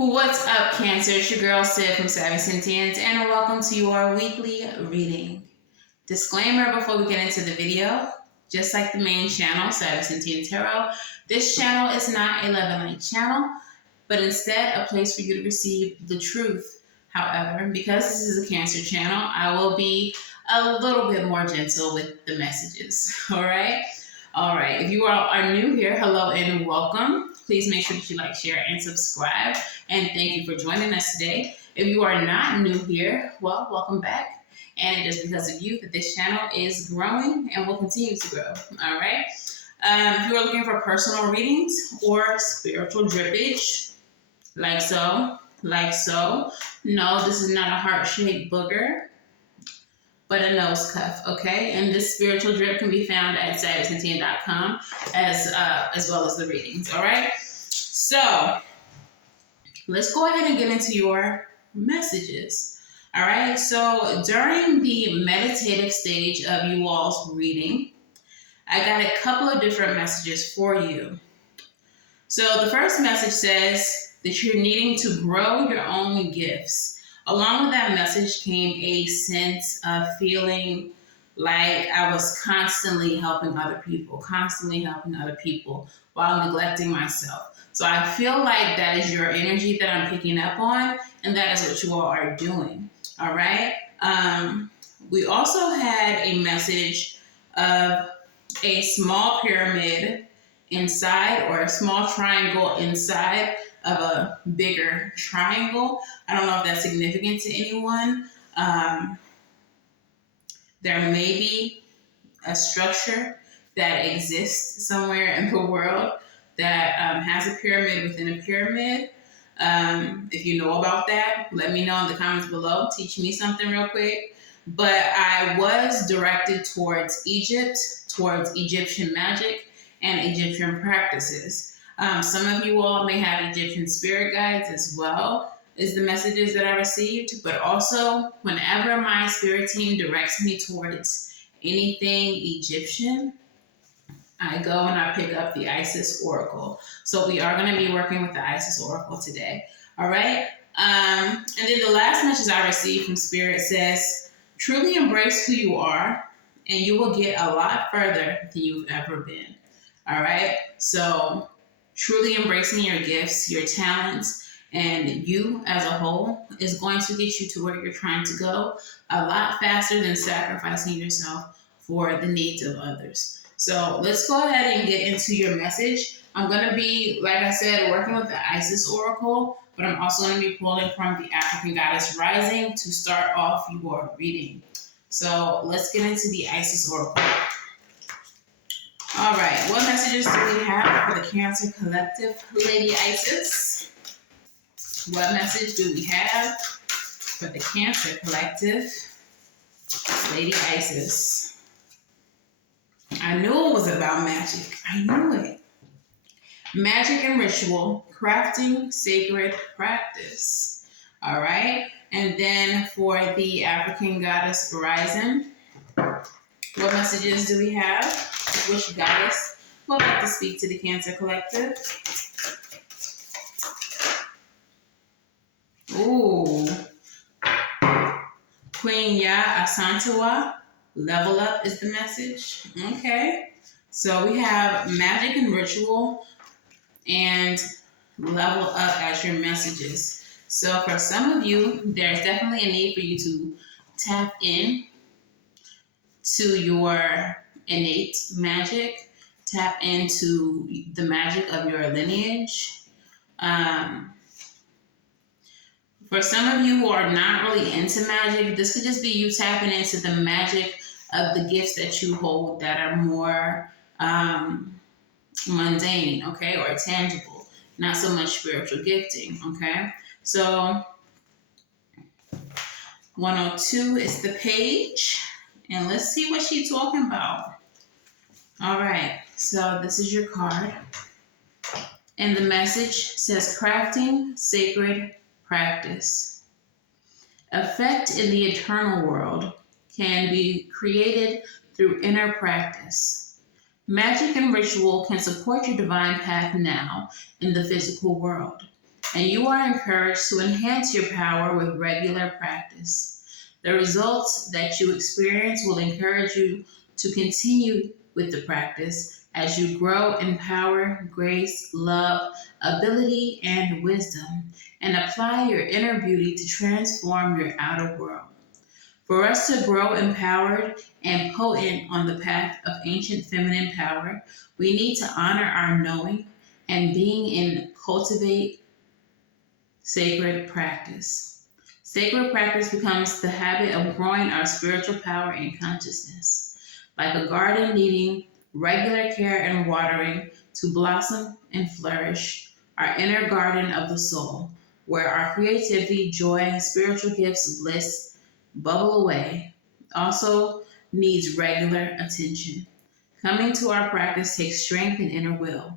What's up, Cancer? It's your girl, Sid from Savy Sentience, and welcome to your weekly reading. Disclaimer before we get into the video, just like the main channel, Savy Sentience Tarot, this channel is not a love and light channel, but instead a place for you to receive the truth. However, because this is a Cancer channel, I will be a little bit more gentle with the messages, all right? All right, if you are new here, hello and welcome. Please make sure that you like, share, and subscribe. And thank you for joining us today. If you are not new here, well, welcome back. And it is because of you that this channel is growing and will continue to grow. All right. If you are looking for personal readings or spiritual drippage, like so, no, this is not a heart-shaped booger, but a nose cuff, okay? And this spiritual drip can be found at savyreadings.com as well as the readings, all right? So let's go ahead and get into your messages, all right? So during the meditative stage of you all's reading, I got a couple of different messages for you. So the first message says that you're needing to grow your own gifts. Along with that message came a sense of feeling like I was constantly helping other people while neglecting myself. So I feel like that is your energy that I'm picking up on, and that is what you all are doing, all right? We also had a message of a small pyramid inside, or a small triangle inside of a bigger triangle. I don't know if that's significant to anyone. There may be a structure that exists somewhere in the world that has a pyramid within a pyramid. If you know about that, let me know in the comments below. Teach me something real quick. But I was directed towards Egypt, towards Egyptian magic and Egyptian practices. Some of you all may have Egyptian spirit guides as well, is the messages that I received. But also, whenever my spirit team directs me towards anything Egyptian, I go and I pick up the Isis Oracle. So we are going to be working with the Isis Oracle today. All right? And then the last message I received from Spirit says, truly embrace who you are, and you will get a lot further than you've ever been. All right? So truly embracing your gifts, your talents, and you as a whole is going to get you to where you're trying to go a lot faster than sacrificing yourself for the needs of others. So let's go ahead and get into your message. I'm going to be, like I said, working with the Isis Oracle, but I'm also going to be pulling from the African Goddess Rising to start off your reading. So let's get into the Isis Oracle. All right, what messages do we have for the Cancer Collective, Lady Isis? What message do we have for the Cancer Collective, Lady Isis? I knew it was about magic. I knew it. Magic and ritual, crafting, sacred practice. All right, and then for the African Goddess Rising, what messages do we have? Which goddess would like to speak to the Cancer Collective? Ooh. Queen Ya Asantewa, level up is the message. Okay. So we have magic and ritual and level up as your messages. So for some of you, there's definitely a need for you to tap in to your innate magic, tap into the magic of your lineage. For some of you who are not really into magic, this could just be you tapping into the magic of the gifts that you hold that are more mundane, okay, or tangible, not so much spiritual gifting, okay? So 102 is the page, and let's see what she's talking about. All right, so this is your card. And the message says, crafting sacred practice. Effect in the eternal world can be created through inner practice. Magic and ritual can support your divine path now in the physical world. and you are encouraged to enhance your power with regular practice. The results that you experience will encourage you to continue with the practice as you grow in power, grace, love, ability, and wisdom, and apply your inner beauty to transform your outer world. For us to grow empowered and potent on the path of ancient feminine power, we need to honor our knowing and being and cultivate sacred practice. Sacred practice becomes the habit of growing our spiritual power and consciousness, like a garden needing regular care and watering to blossom and flourish. Our inner garden of the soul, where our creativity, joy, and spiritual gifts, bliss, bubble away, also needs regular attention. Coming to our practice takes strength and inner will.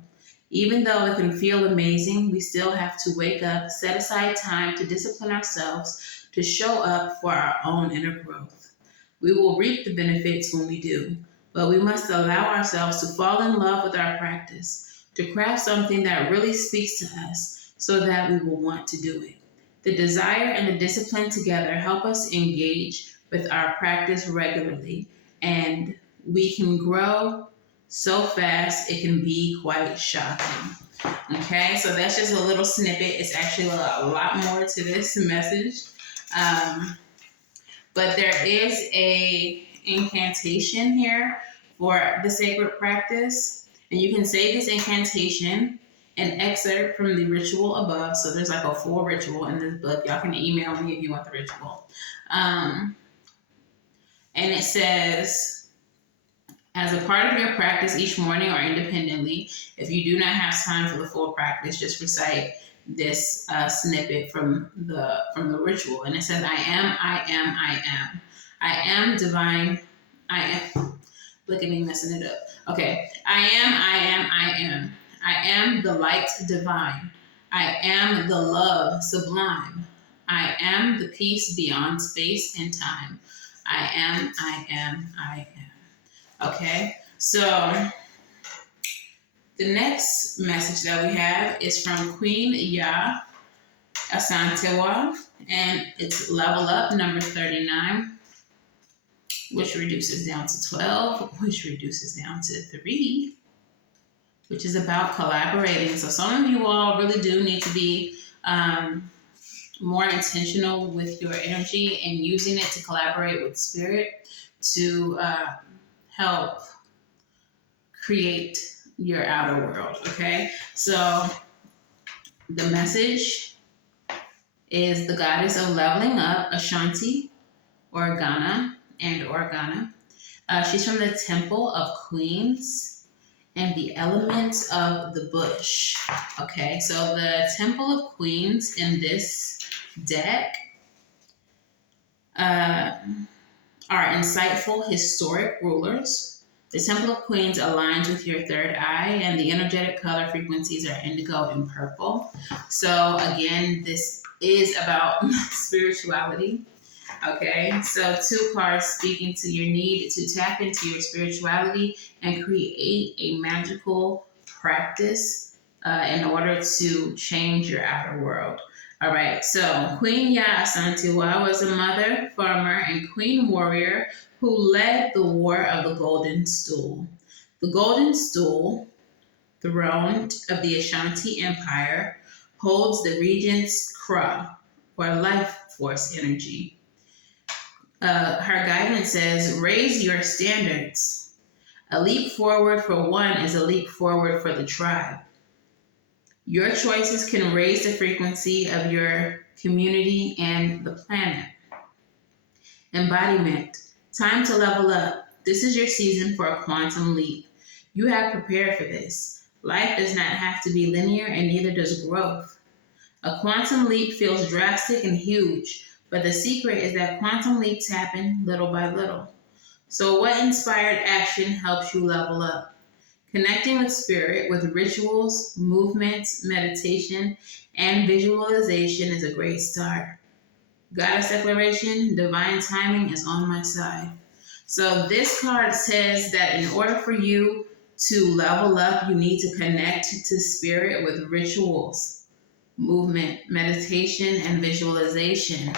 Even though it can feel amazing, we still have to wake up, set aside time to discipline ourselves to show up for our own inner growth. We will reap the benefits when we do, but we must allow ourselves to fall in love with our practice, to craft something that really speaks to us so that we will want to do it. The desire and the discipline together help us engage with our practice regularly, and we can grow so fast it can be quite shocking. Okay, so that's just a little snippet. It's actually a lot more to this message. But there is a incantation here for the sacred practice, and you can say this incantation and excerpt from the ritual above. So there's like a full ritual in this book. Y'all can email me if you want the ritual. And it says, as a part of your practice each morning or independently, if you do not have time for the full practice, just recite this snippet from the ritual. And it says, I am divine. I am. Look at me messing it up. Okay. I am. I am the light divine. I am the love sublime. I am the peace beyond space and time. I am. Okay, so the next message that we have is from Queen Ya Asantewa, and it's level up number 39, which reduces down to 12, which reduces down to 3, which is about collaborating. So some of you all really do need to be more intentional with your energy and using it to collaborate with spirit to help create your outer world, okay? So the message is the goddess of leveling up, Ashanti Organa. She's from the Temple of Queens and the elements of the bush, okay? So the Temple of Queens in this deck are insightful historic rulers. The Temple of Queens aligns with your third eye, and the energetic color frequencies are indigo and purple. So again, this is about spirituality. Okay, so 2 cards speaking to your need to tap into your spirituality and create a magical practice in order to change your outer world. All right, so Queen Ya Asantewa was a mother, farmer, and queen warrior who led the War of the Golden Stool. The Golden Stool, throne of the Ashanti Empire, holds the region's Kra, or life force energy. Her guidance says, raise your standards. A leap forward for one is a leap forward for the tribe. Your choices can raise the frequency of your community and the planet. Embodiment. Time to level up. This is your season for a quantum leap. You have prepared for this. Life does not have to be linear, and neither does growth. A quantum leap feels drastic and huge, but the secret is that quantum leaps happen little by little. So what inspired action helps you level up? Connecting with spirit with rituals, movements, meditation, and visualization is a great start. Goddess declaration, divine timing is on my side. So this card says that in order for you to level up, you need to connect to spirit with rituals. movement, meditation, and visualization.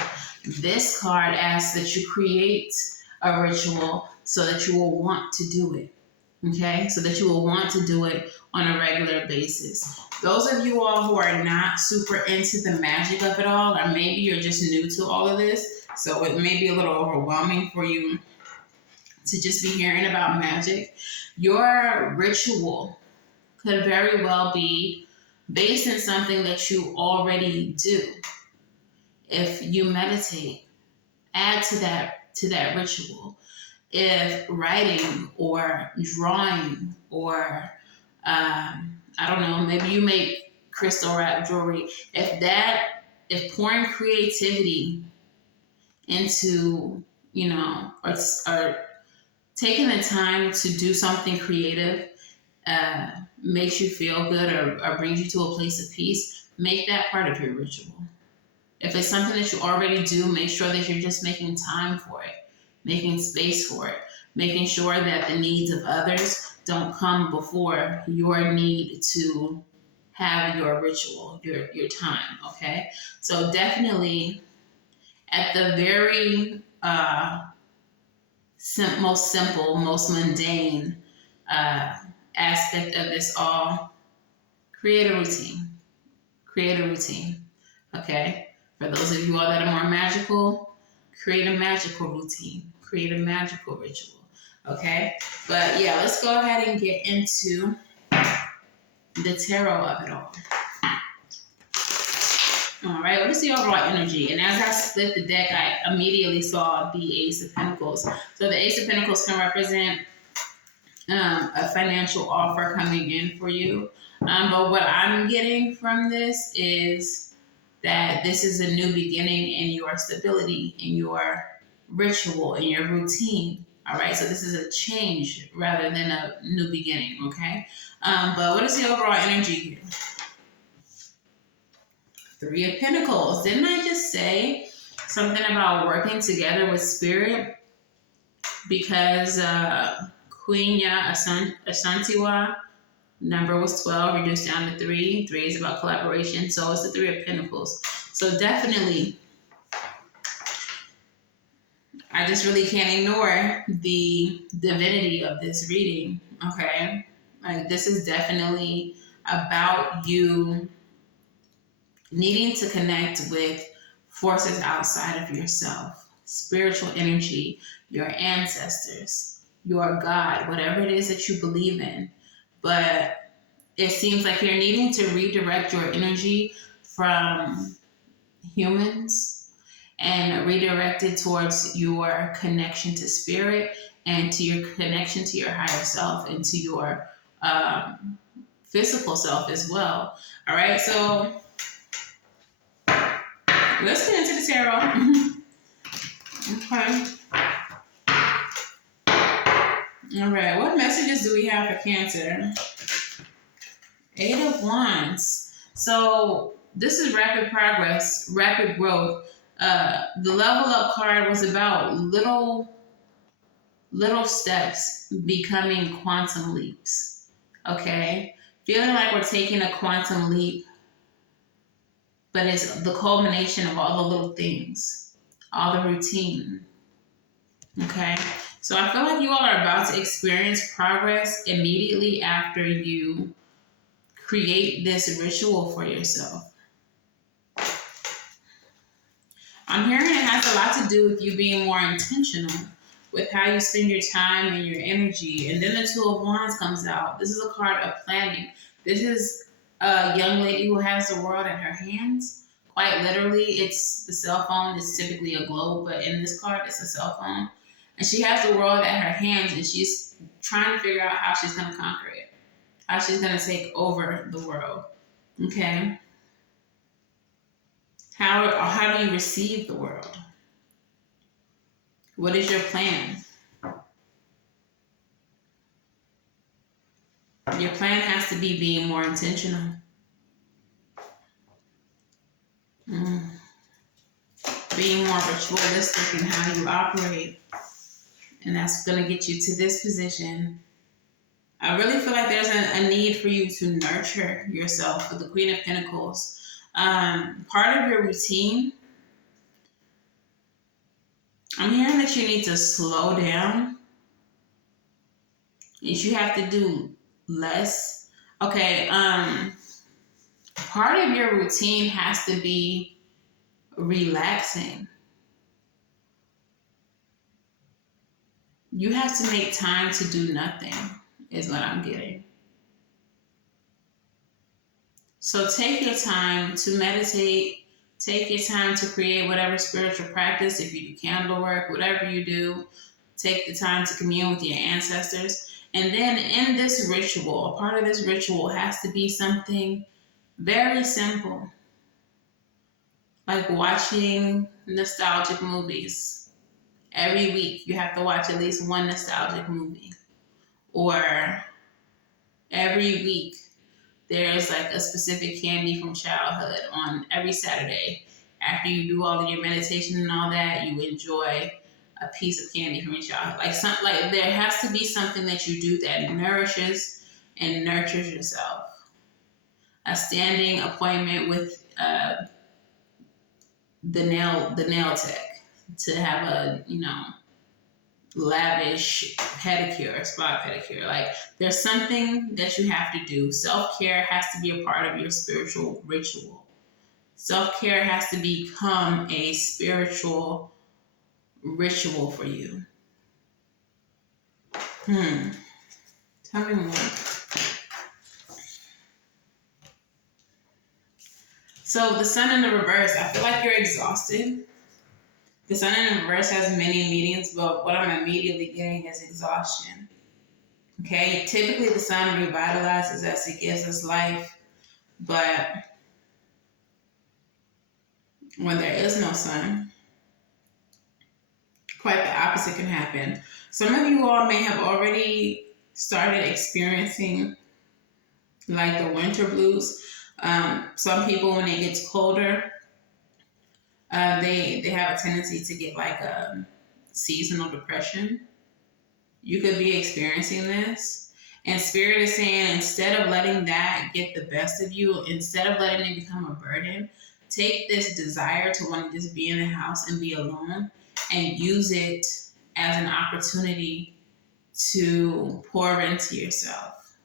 This card asks that you create a ritual so that you will want to do it. Okay, so that you will want to do it on a regular basis. Those of you all who are not super into the magic of it all, or maybe you're just new to all of this, so it may be a little overwhelming for you to just be hearing about magic, your ritual could very well be based in something that you already do. If you meditate, add to that ritual. If writing or drawing or I don't know, maybe you make crystal wrap jewelry. If pouring creativity into, or taking the time to do something creative makes you feel good or brings you to a place of peace, make that part of your ritual. If it's something that you already do, make sure that you're just making time for it, making space for it, making sure that the needs of others don't come before your need to have your ritual, your time, okay? So definitely at the very most simple, most mundane aspect of this all, create a routine. Create a routine, okay? For those of you all that are more magical, create a magical routine. Create a magical ritual, okay? But yeah, let's go ahead and get into the tarot of it all. All right, what is the overall energy? And as I split the deck, I immediately saw the Ace of Pentacles. So the Ace of Pentacles can represent a financial offer coming in for you. But what I'm getting from this is that this is a new beginning in your stability, in your ritual, in your routine. All right, so this is a change rather than a new beginning, okay? But what is the overall energy here? Three of Pentacles. Didn't I just say something about working together with spirit? Because Queen Ashantiwa, number was 12, reduced down to 3. 3 is about collaboration, so it's the Three of Pentacles. So definitely, I just really can't ignore the divinity of this reading, okay? Like, this is definitely about you needing to connect with forces outside of yourself, spiritual energy, your ancestors, your God, whatever it is that you believe in. But it seems like you're needing to redirect your energy from humans and redirect it towards your connection to spirit and to your connection to your higher self and to your physical self as well. All right, so let's get into the tarot. Okay. All right, what messages do we have for Cancer? 8 of Wands. So this is rapid progress, rapid growth. The level up card was about little steps becoming quantum leaps. Okay? Feeling like we're taking a quantum leap, but it's the culmination of all the little things, all the routine. Okay? So I feel like you all are about to experience progress immediately after you create this ritual for yourself. I'm hearing it has a lot to do with you being more intentional with how you spend your time and your energy. And then the Two of Wands comes out. This is a card of planning. This is a young lady who has the world in her hands. Quite literally, it's the cell phone. It's typically a globe, but in this card, it's a cell phone. And she has the world at her hands, and she's trying to figure out how she's going to conquer it, how she's going to take over the world. Okay? How do you receive the world? What is your plan? Your plan has to be being more intentional. Being more ritualistic in how you operate. And that's going to get you to this position. I really feel like there's a need for you to nurture yourself with the Queen of Pentacles. Part of your routine, I'm hearing that you need to slow down. That you have to do less. Okay, part of your routine has to be relaxing. You have to make time to do nothing, is what I'm getting. So take your time to meditate. Take your time to create whatever spiritual practice. If you do candle work, whatever you do, take the time to commune with your ancestors. And then in this ritual, a part of this ritual has to be something very simple, like watching nostalgic movies. Every week, you have to watch at least one nostalgic movie. Or every week, there's like a specific candy from childhood on every Saturday. After you do all of your meditation and all that, you enjoy a piece of candy from your childhood. Like there has to be something that you do that nourishes and nurtures yourself. A standing appointment with the nail tech to have a lavish pedicure, spa pedicure. Like there's something that you have to do. Self-care has to be a part of your spiritual ritual. Self-care has to become a spiritual ritual for you. Tell me more. So the sun in the reverse, I feel like you're exhausted. The sun in the reverse has many meanings, but what I'm immediately getting is exhaustion. Okay, typically the sun revitalizes us, it gives us life, but when there is no sun, quite the opposite can happen. Some of you all may have already started experiencing like the winter blues. Some people, when it gets colder, they have a tendency to get like a seasonal depression. You could be experiencing this. And Spirit is saying, instead of letting that get the best of you, instead of letting it become a burden, take this desire to want to just be in the house and be alone and use it as an opportunity to pour into yourself,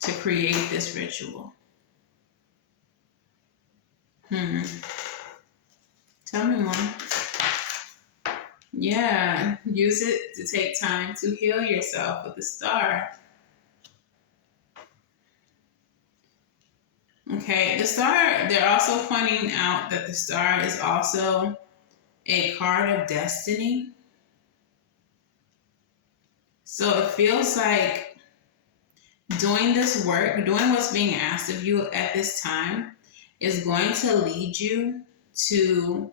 to create this ritual. Tell me more. Yeah, use it to take time to heal yourself with the star. Okay, the star, they're also pointing out that the star is also a card of destiny. So it feels like doing this work, doing what's being asked of you at this time is going to lead you to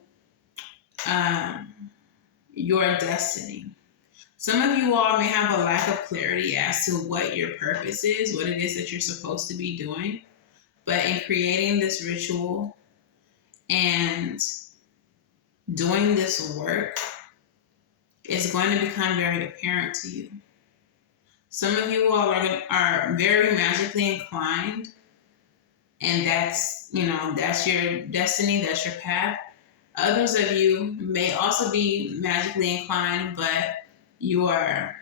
your destiny. Some of you all may have a lack of clarity as to what your purpose is, what it is that you're supposed to be doing. But in creating this ritual and doing this work, it's going to become very apparent to you. Some of you all are very magically inclined, and that's your destiny, that's your path. Others of you may also be magically inclined, but your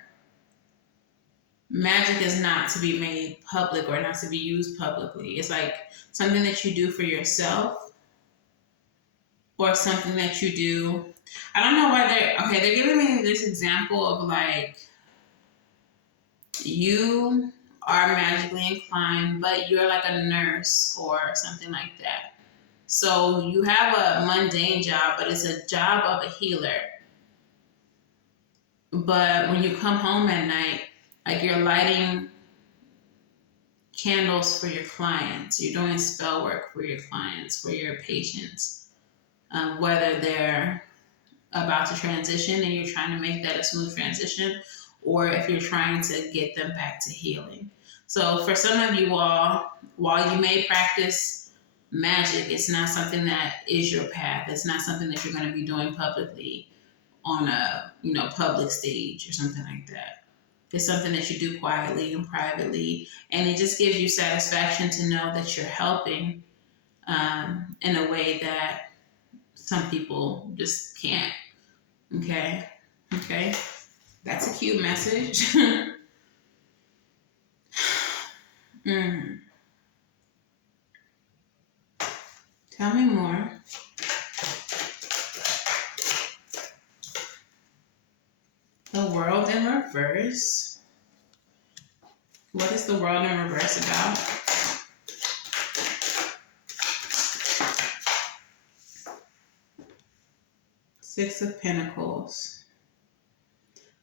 magic is not to be made public or not to be used publicly. It's like something that you do for yourself or something that you do. I don't know why they're giving me this example of like you are magically inclined, but you're like a nurse or something like that. So you have a mundane job, but it's a job of a healer. But when you come home at night, like you're lighting candles for your clients, you're doing spell work for your clients, for your patients, whether they're about to transition and you're trying to make that a smooth transition, or if you're trying to get them back to healing. So for some of you all, while you may practice magic, it's not something that is your path. It's not something that you're going to be doing publicly on a public stage or something like that. It's something that you do quietly and privately, and it just gives you satisfaction to know that you're helping in a way that some people just can't. Okay? Okay? That's a cute message. mm. Tell me more. The world in reverse. What is the world in reverse about? Six of Pentacles.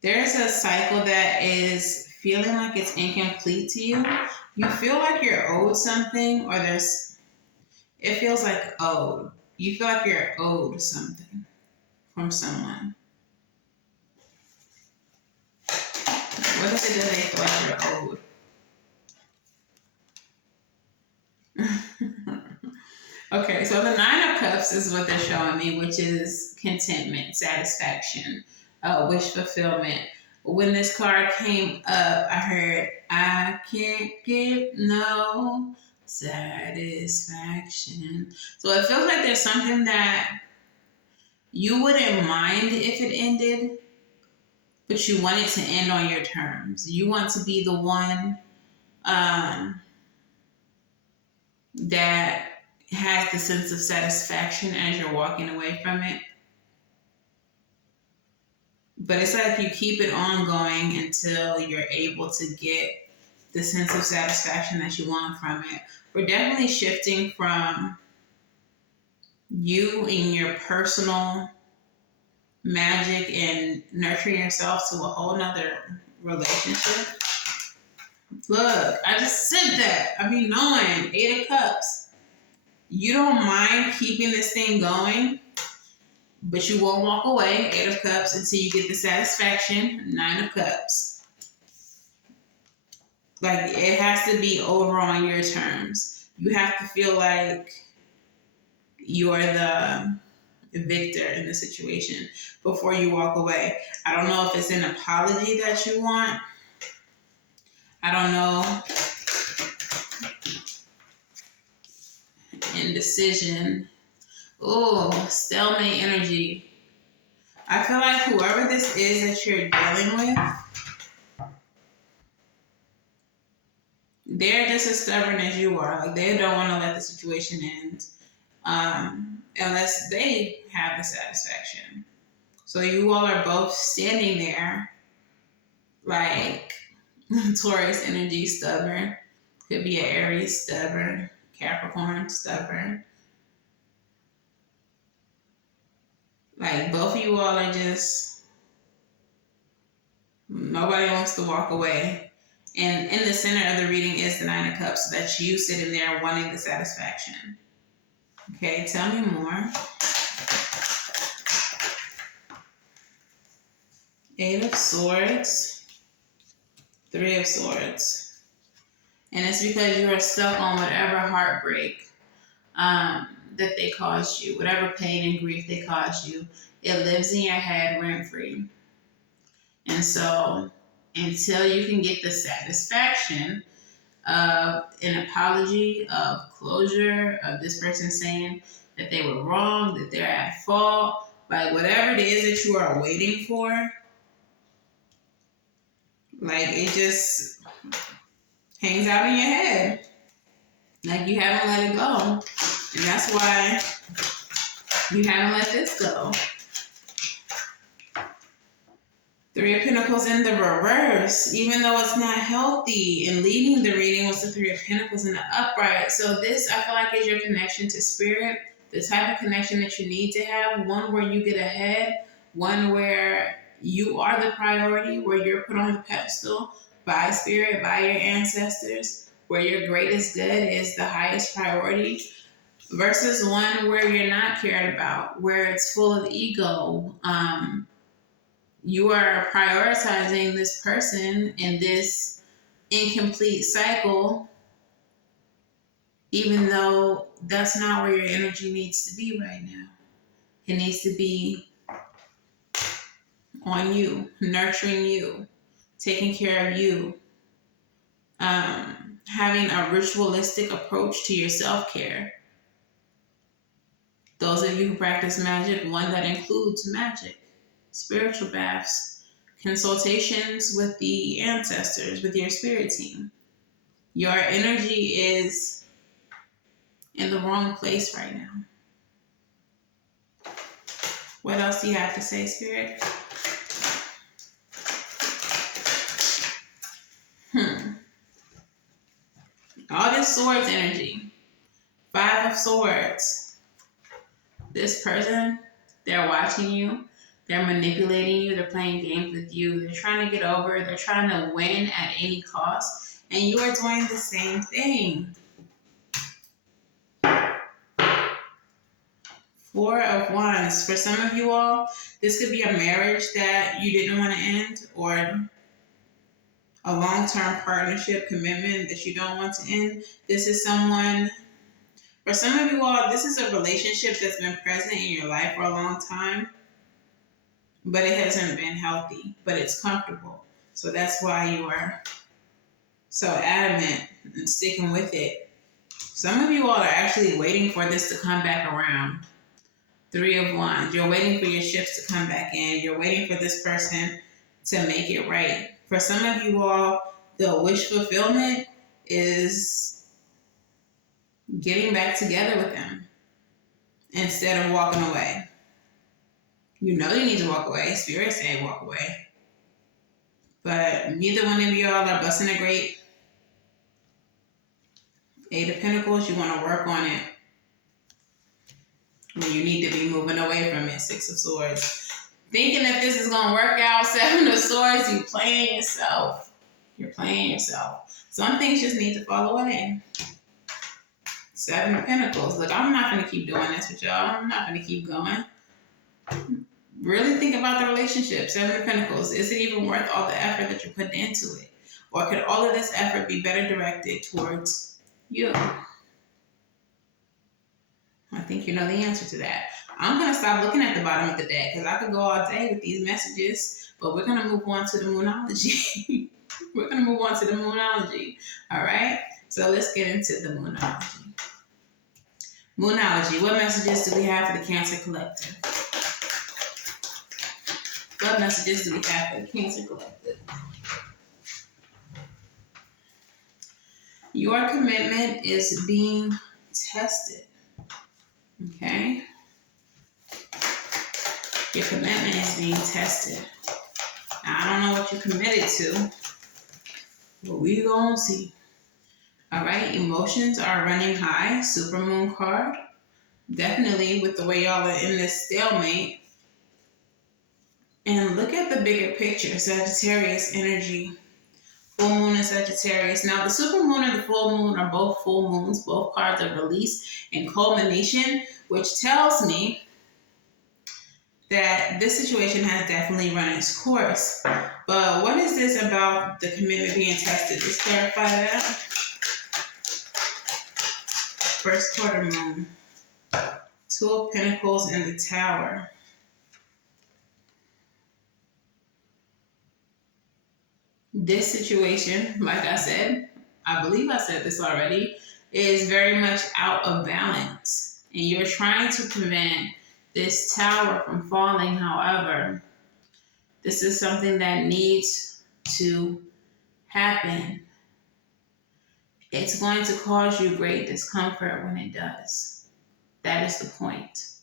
There's a cycle that is feeling like it's incomplete to you. You feel like you're owed something, or it feels like owed. You feel like you're owed something from someone. What is it that they feel like you're owed? Okay, so the Nine of Cups is what they're showing me, which is contentment, satisfaction, wish fulfillment. When this card came up, I heard, I can't get no satisfaction. So it feels like there's something that you wouldn't mind if it ended, but you want it to end on your terms. You want to be the one that has the sense of satisfaction as you're walking away from it. But it's like you keep it ongoing until you're able to get the sense of satisfaction that you want from it. We're definitely shifting from you and your personal magic and nurturing yourself to a whole nother relationship. Look, I just said that. I mean, knowing Eight of Cups. You don't mind keeping this thing going, but you won't walk away, Eight of Cups, until you get the satisfaction, Nine of Cups. Like, it has to be over on your terms. You have to feel like you're the victor in the situation before you walk away. I don't know if it's an apology that you want. I don't know. Indecision. Oh, stalemate energy. I feel like whoever this is that you're dealing with, they're just as stubborn as you are. Like, they don't want to let the situation end unless they have the satisfaction. So you all are both standing there like Taurus energy, stubborn. Could be an Aries, stubborn. Capricorn, stubborn. Like, both of you all are just, nobody wants to walk away. And in the center of the reading is the Nine of Cups. So that's you sitting there wanting the satisfaction. Okay, tell me more. Eight of Swords. Three of Swords. And it's because you are stuck on whatever heartbreak that they caused you, whatever pain and grief they caused you. It lives in your head rent-free. And so until you can get the satisfaction of an apology, of closure, of this person saying that they were wrong, that they're at fault, like whatever it is that you are waiting for, like it just hangs out in your head. Like you haven't let it go. And that's why you haven't let this go. Three of Pentacles in the reverse, even though it's not healthy. And leading the reading was the Three of Pentacles in the upright. So this, I feel like, is your connection to spirit, the type of connection that you need to have. One where you get ahead, one where you are the priority, where you're put on the pedestal by spirit, by your ancestors, where your greatest good is the highest priority, versus one where you're not cared about, where it's full of ego. You are prioritizing this person in this incomplete cycle, even though that's not where your energy needs to be right now. It needs to be on you, nurturing you, taking care of you, having a ritualistic approach to your self-care. Those of you who practice magic, one that includes magic, spiritual baths, consultations with the ancestors, with your spirit team. Your energy is in the wrong place right now. What else do you have to say, Spirit? All this swords energy. 5 of Swords. This person, they're watching you. They're manipulating you. They're playing games with you. They're trying to get over. They're trying to win at any cost. And you are doing the same thing. 4 of Wands. For some of you all, this could be a marriage that you didn't want to end, or a long-term partnership commitment that you don't want to end. This is someone, for some of you all, this is a relationship that's been present in your life for a long time, but it hasn't been healthy, but it's comfortable. So that's why you are so adamant and sticking with it. Some of you all are actually waiting for this to come back around. 3 of Wands. You're waiting for your ships to come back in. You're waiting for this person to make it right. For some of you all, the wish fulfillment is getting back together with them instead of walking away. You know you need to walk away. Spirit saying walk away. But neither one of y'all are busting a grape. 8 of Pentacles, you want to work on it when you need to be moving away from it. 6 of Swords. Thinking that this is going to work out. 7 of Swords, you're playing yourself. You're playing yourself. Some things just need to fall away. 7 of Pentacles. Look, I'm not going to keep doing this with y'all. I'm not going to keep going. Really think about the relationship. 7 of Pentacles. Is it even worth all the effort that you're putting into it? Or could all of this effort be better directed towards you? I think you know the answer to that. I'm going to stop looking at the bottom of the deck because I could go all day with these messages, but we're going to move on to the Moonology. We're going to move on to the Moonology. All right? So let's get into the Moonology. Moonology. What messages do we have for the Cancer Collective? What messages do we have for the Cancer Collective? Your commitment is being tested. Okay? Your commitment is being tested. Now, I don't know what you're committed to, but we gonna see. All right? Emotions are running high. Supermoon card. Definitely with the way y'all are in this stalemate. And look at the bigger picture. Sagittarius energy. Full moon and Sagittarius. Now, the super moon and the full moon are both full moons. Both cards are release and culmination, which tells me that this situation has definitely run its course. But what is this about the commitment being tested? Let's clarify that. First quarter moon. 2 of Pentacles and the Tower. This situation, like I said, I believe I said this already, is very much out of balance. And you're trying to prevent this tower from falling. However, this is something that needs to happen. It's going to cause you great discomfort when it does. That is the point.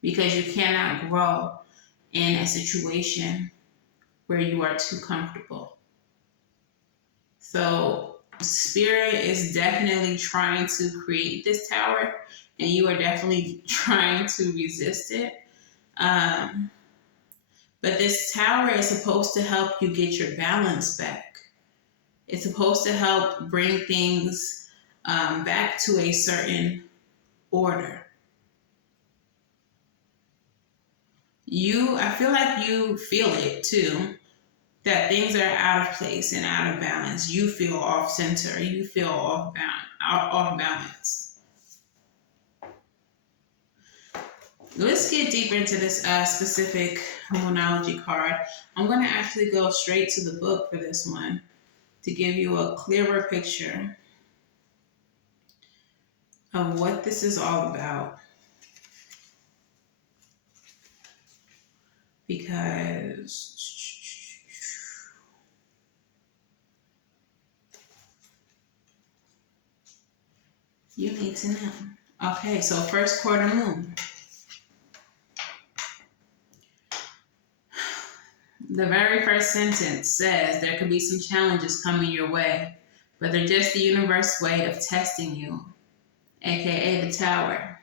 Because you cannot grow in a situation where you are too comfortable. So Spirit is definitely trying to create this tower, and you are definitely trying to resist it. But this tower is supposed to help you get your balance back. It's supposed to help bring things back to a certain order. I feel like you feel it too, that things are out of place and out of balance. You feel off center. You feel off balance. Let's get deeper into this specific Moonology card. I'm going to actually go straight to the book for this one to give you a clearer picture of what this is all about. Because you need to know. Okay, so first quarter moon. The very first sentence says there could be some challenges coming your way, but they're just the universe way of testing you, aka the tower.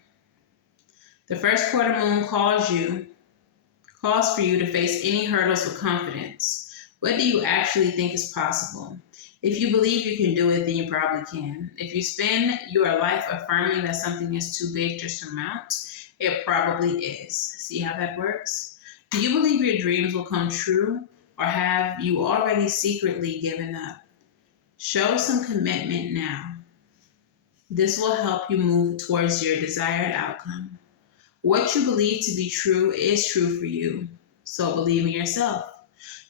The first quarter moon calls for you to face any hurdles with confidence. What do you actually think is possible? If you believe you can do it, then you probably can. If you spend your life affirming that something is too big to surmount, it probably is. See how that works? Do you believe your dreams will come true, or have you already secretly given up? Show some commitment now. This will help you move towards your desired outcome. What you believe to be true is true for you, so believe in yourself.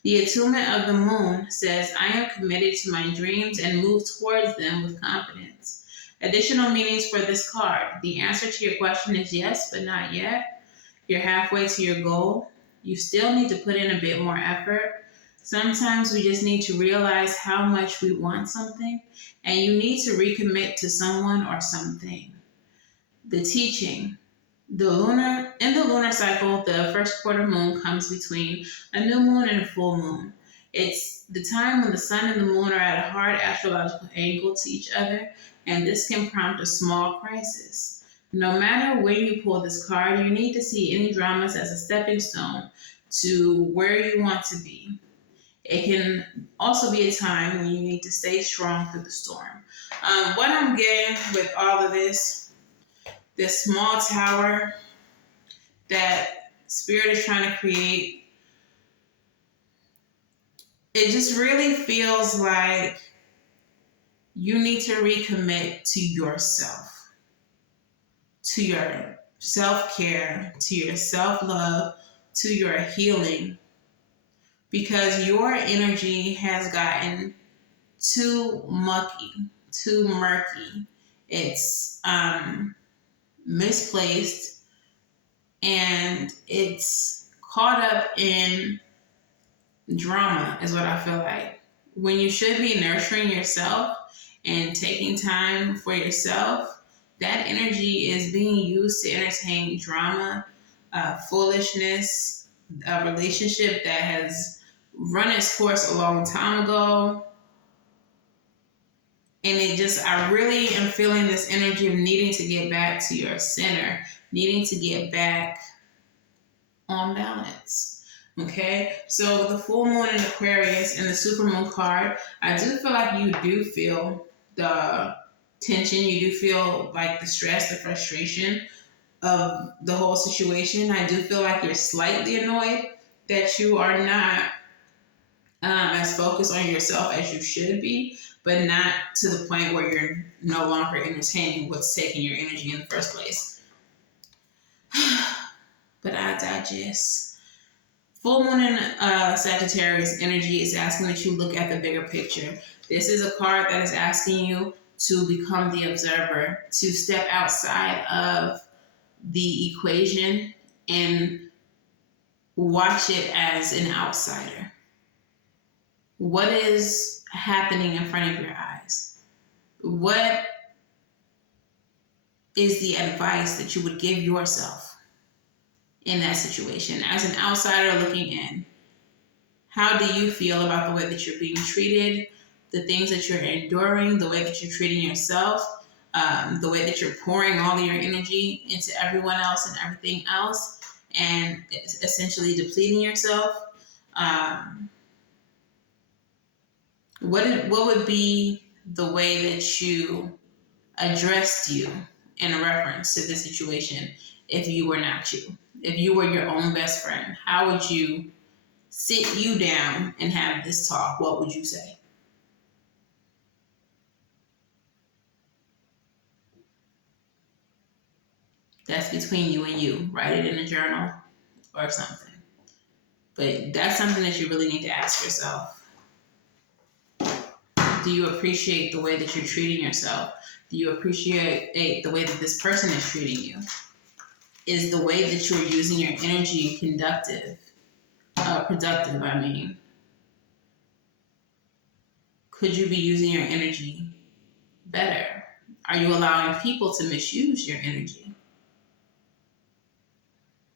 The attunement of the moon says, I am committed to my dreams and move towards them with confidence. Additional meanings for this card. The answer to your question is yes, but not yet. You're halfway to your goal. You still need to put in a bit more effort. Sometimes we just need to realize how much we want something, and you need to recommit to someone or something. The teaching. In the lunar cycle, the first quarter moon comes between a new moon and a full moon. It's the time when the sun and the moon are at a hard astrological angle to each other, and this can prompt a small crisis. No matter when you pull this card, you need to see any dramas as a stepping stone to where you want to be. It can also be a time when you need to stay strong through the storm. What I'm getting with all of this small tower that Spirit is trying to create, it just really feels like you need to recommit to yourself, to your self-care, to your self-love, to your healing, because your energy has gotten too mucky, too murky. It's misplaced, and it's caught up in drama is what I feel like. When you should be nurturing yourself and taking time for yourself, that energy is being used to entertain drama, foolishness, a relationship that has run its course a long time ago. And I really am feeling this energy of needing to get back to your center, needing to get back on balance. Okay, so the full moon in Aquarius and the supermoon card, I do feel like you do feel the tension, you do feel like the stress, the frustration of the whole situation. I do feel like you're slightly annoyed that you are not as focused on yourself as you should be, but not to the point where you're no longer entertaining what's taking your energy in the first place. But I digest. Full moon in Sagittarius energy is asking that you look at the bigger picture. This is a card that is asking you to become the observer, to step outside of the equation and watch it as an outsider. What is happening in front of your eyes? What is the advice that you would give yourself in that situation? As an outsider looking in, how do you feel about the way that you're being treated, the things that you're enduring, the way that you're treating yourself, the way that you're pouring all of your energy into everyone else and everything else, and essentially depleting yourself? What would be the way that you addressed you in reference to this situation if you were not you? If you were your own best friend, how would you sit you down and have this talk? What would you say? That's between you and you. Write it in a journal or something. But that's something that you really need to ask yourself. Do you appreciate the way that you're treating yourself? Do you appreciate the way that this person is treating you? Is the way that you're using your energy productive, I mean? Could you be using your energy better? Are you allowing people to misuse your energy?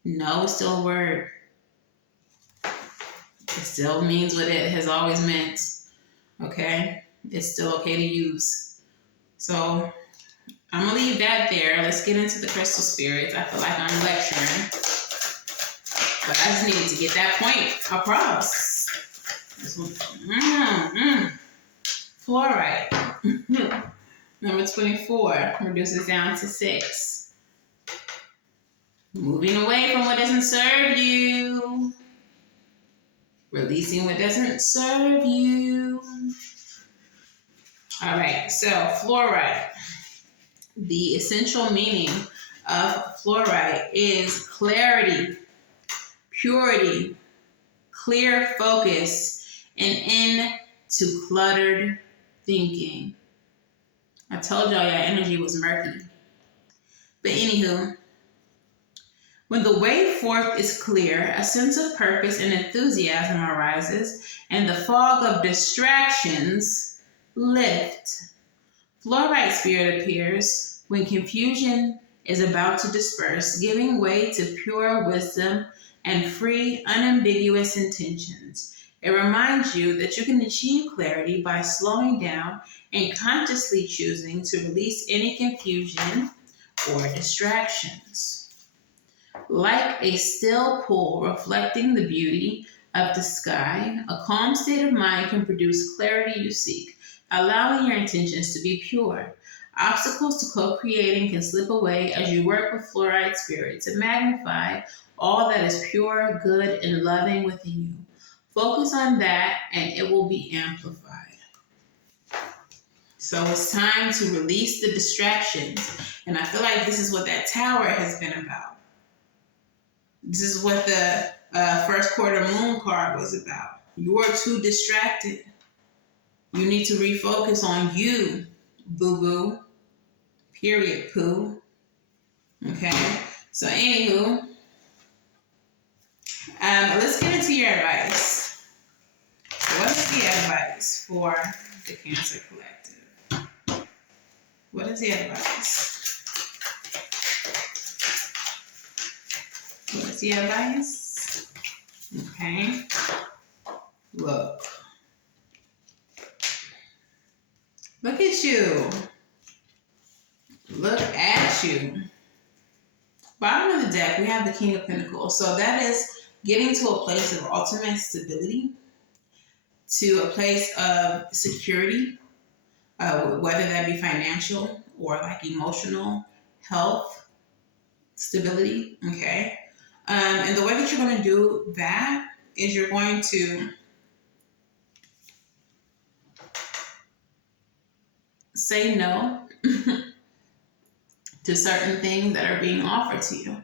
No, it's still a word. It still means what it has always meant. Okay? It's still okay to use. So I'm going to leave that there. Let's get into the crystal spirits. I feel like I'm lecturing. But I just needed to get that point across. This one. Fluorite. Number 24 reduces down to 6. Moving away from what doesn't serve you. Releasing what doesn't serve you. All right, so fluorite. The essential meaning of fluorite is clarity, purity, clear focus, and end to cluttered thinking. I told y'all your energy was murky. But anywho, when the way forth is clear, a sense of purpose and enthusiasm arises, and the fog of distractions lift. Fluorite spirit appears when confusion is about to disperse, giving way to pure wisdom and free, unambiguous intentions. It reminds you that you can achieve clarity by slowing down and consciously choosing to release any confusion or distractions. Like a still pool reflecting the beauty of the sky, a calm state of mind can produce clarity you seek, allowing your intentions to be pure. Obstacles to co-creating can slip away as you work with fluorite spirit to magnify all that is pure, good, and loving within you. Focus on that and it will be amplified. So it's time to release the distractions. And I feel like this is what that tower has been about. This is what the first quarter moon card was about. You are too distracted. You need to refocus on you, boo-boo. Period, poo. Okay? So anywho, let's get into your advice. What is the advice for the Cancer Collective? What is the advice? What is the advice? Okay. Look. Look at you. Look at you. Bottom of the deck, we have the King of Pentacles. So that is getting to a place of ultimate stability, to a place of security, whether that be financial or like emotional health stability. Okay. And the way that you're going to do that is you're going to say no to certain things that are being offered to you.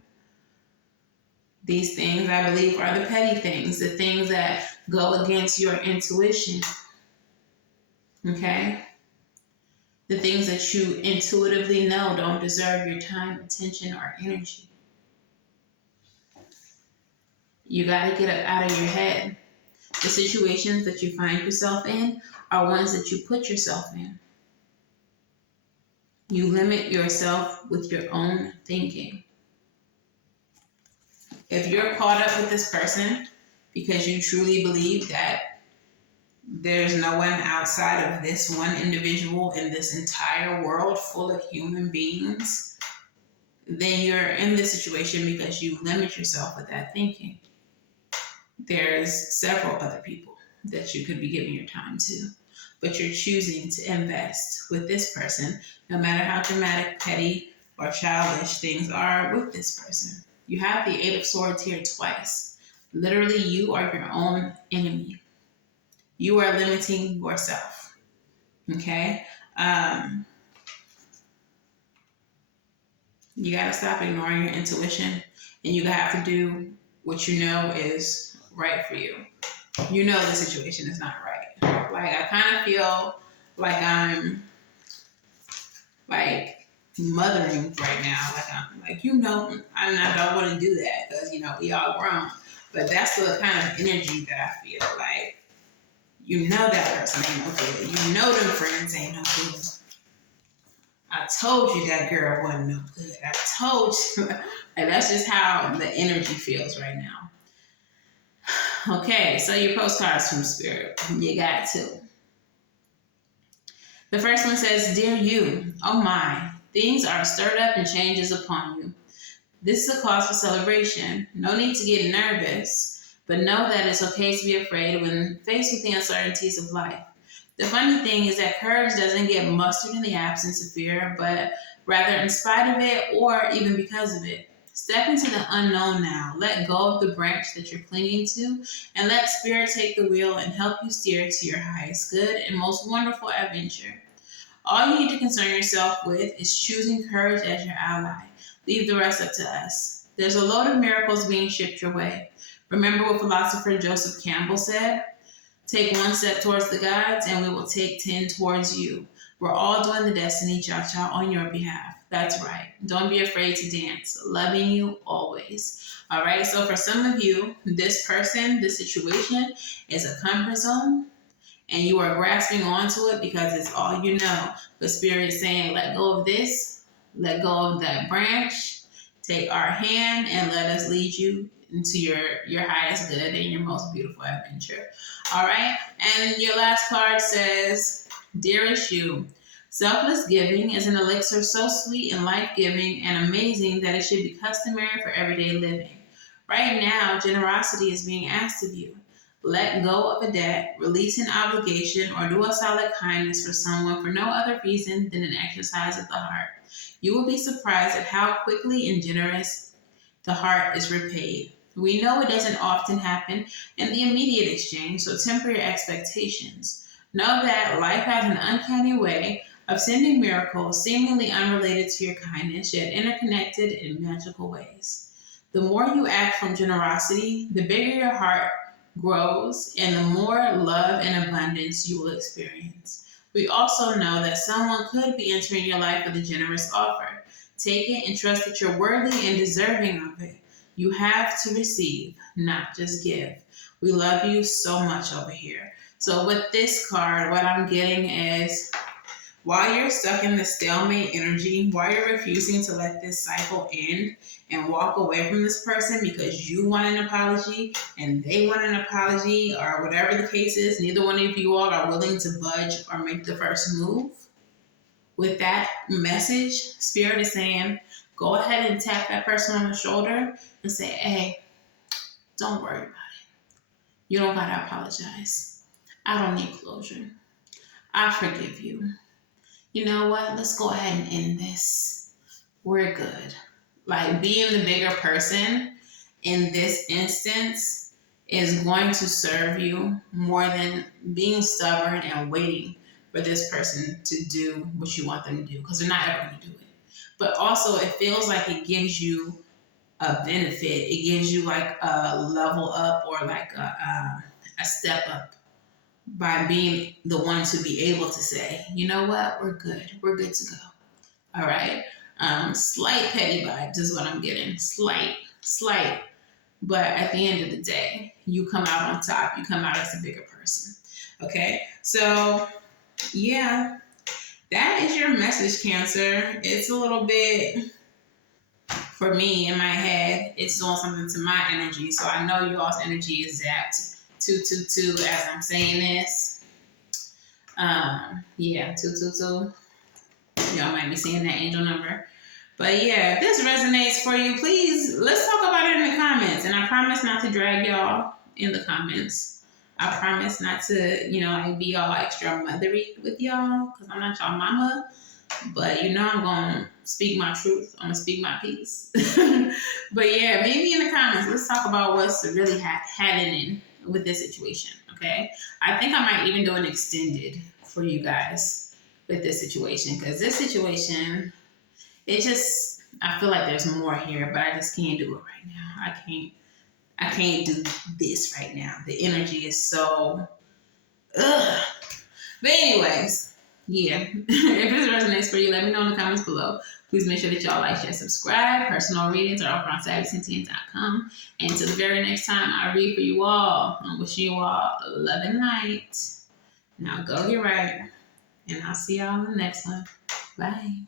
These things, I believe, are the petty things, the things that go against your intuition. Okay? The things that you intuitively know don't deserve your time, attention, or energy. You got to get up out of your head. The situations that you find yourself in are ones that you put yourself in. You limit yourself with your own thinking. If you're caught up with this person because you truly believe that there's no one outside of this one individual in this entire world full of human beings, then you're in this situation because you limit yourself with that thinking. There's several other people that you could be giving your time to, but you're choosing to invest with this person, no matter how dramatic, petty, or childish things are with this person. You have the Eight of Swords here twice. Literally, you are your own enemy. You are limiting yourself. Okay? You got to stop ignoring your intuition, and you have to do what you know is right for you. You know the situation is not right. Like, I kind of feel like I'm like mothering right now. Like, I'm like, I don't want to do that because, we all grown. But that's the kind of energy that I feel like. You know that person ain't no good. You know them friends ain't no good. I told you that girl wasn't no good. I told you. And that's just how the energy feels right now. Okay, so your postcards from Spirit. You got two. The first one says, Dear you, oh my, things are stirred up and changes upon you. This is a cause for celebration. No need to get nervous, but know that it's okay to be afraid when faced with the uncertainties of life. The funny thing is that courage doesn't get mustered in the absence of fear, but rather in spite of it or even because of it. Step into the unknown now. Let go of the branch that you're clinging to and let Spirit take the wheel and help you steer to your highest good and most wonderful adventure. All you need to concern yourself with is choosing courage as your ally. Leave the rest up to us. There's a load of miracles being shipped your way. Remember what philosopher Joseph Campbell said? Take one step towards the gods and we will take 10 towards you. We're all doing the destiny cha-cha on your behalf. That's right. Don't be afraid to dance. Loving you always. All right. So for some of you, this person, this situation is a comfort zone and you are grasping onto it because it's all you know. But Spirit is saying, let go of this, let go of that branch, take our hand and let us lead you into your highest good and your most beautiful adventure. All right. And your last card says, Dearest you, selfless giving is an elixir so sweet and life-giving and amazing that it should be customary for everyday living. Right now, generosity is being asked of you. Let go of a debt, release an obligation, or do a solid kindness for someone for no other reason than an exercise of the heart. You will be surprised at how quickly and generous the heart is repaid. We know it doesn't often happen in the immediate exchange, so temper your expectations. Know that life has an uncanny way of sending miracles seemingly unrelated to your kindness, yet interconnected in magical ways. The more you act from generosity, the bigger your heart grows and the more love and abundance you will experience. We also know that someone could be entering your life with a generous offer. Take it and trust that you're worthy and deserving of it. You have to receive, not just give. We love you so much over here. So with this card, what I'm getting is, while you're stuck in the stalemate energy, while you're refusing to let this cycle end and walk away from this person because you want an apology and they want an apology, or whatever the case is, neither one of you all are willing to budge or make the first move. With that message, Spirit is saying, go ahead and tap that person on the shoulder and say, hey, don't worry about it. You don't gotta apologize. I don't need closure. I forgive you. You know what? Let's go ahead and end this. We're good. Like, being the bigger person in this instance is going to serve you more than being stubborn and waiting for this person to do what you want them to do, because they're not ever going to do it. But also, it feels like it gives you a benefit. It gives you like a level up or like a step up by being the one to be able to say, you know what, we're good. We're good to go. All right. Slight petty vibes is what I'm getting. Slight. But at the end of the day, you come out on top. You come out as a bigger person. Okay. So, yeah, that is your message, Cancer. It's a little bit, for me, in my head, it's doing something to my energy. So I know you all's energy is zapped. 222 as I'm saying this. Yeah, 222. Y'all might be seeing that angel number. But yeah, if this resonates for you, please, let's talk about it in the comments. And I promise not to drag y'all in the comments. I promise not to, like, be all extra mothery with y'all, because I'm not y'all mama. But I'm going to speak my truth. I'm going to speak my piece. But yeah, maybe in the comments, let's talk about what's really happening with this situation, okay? I think I might even do an extended for you guys with this situation, because this situation, it just, I feel like there's more here, but I just can't do it right now. I can't do this right now. The energy is so ugh. But anyways, yeah. If this resonates for you, let me know in the comments below. Please make sure that y'all like, share, subscribe. Personal readings are over on savyreadings.com. And until the very next time I read for you all, I'm wishing you all love and light. Now go get right. And I'll see y'all in the next one. Bye.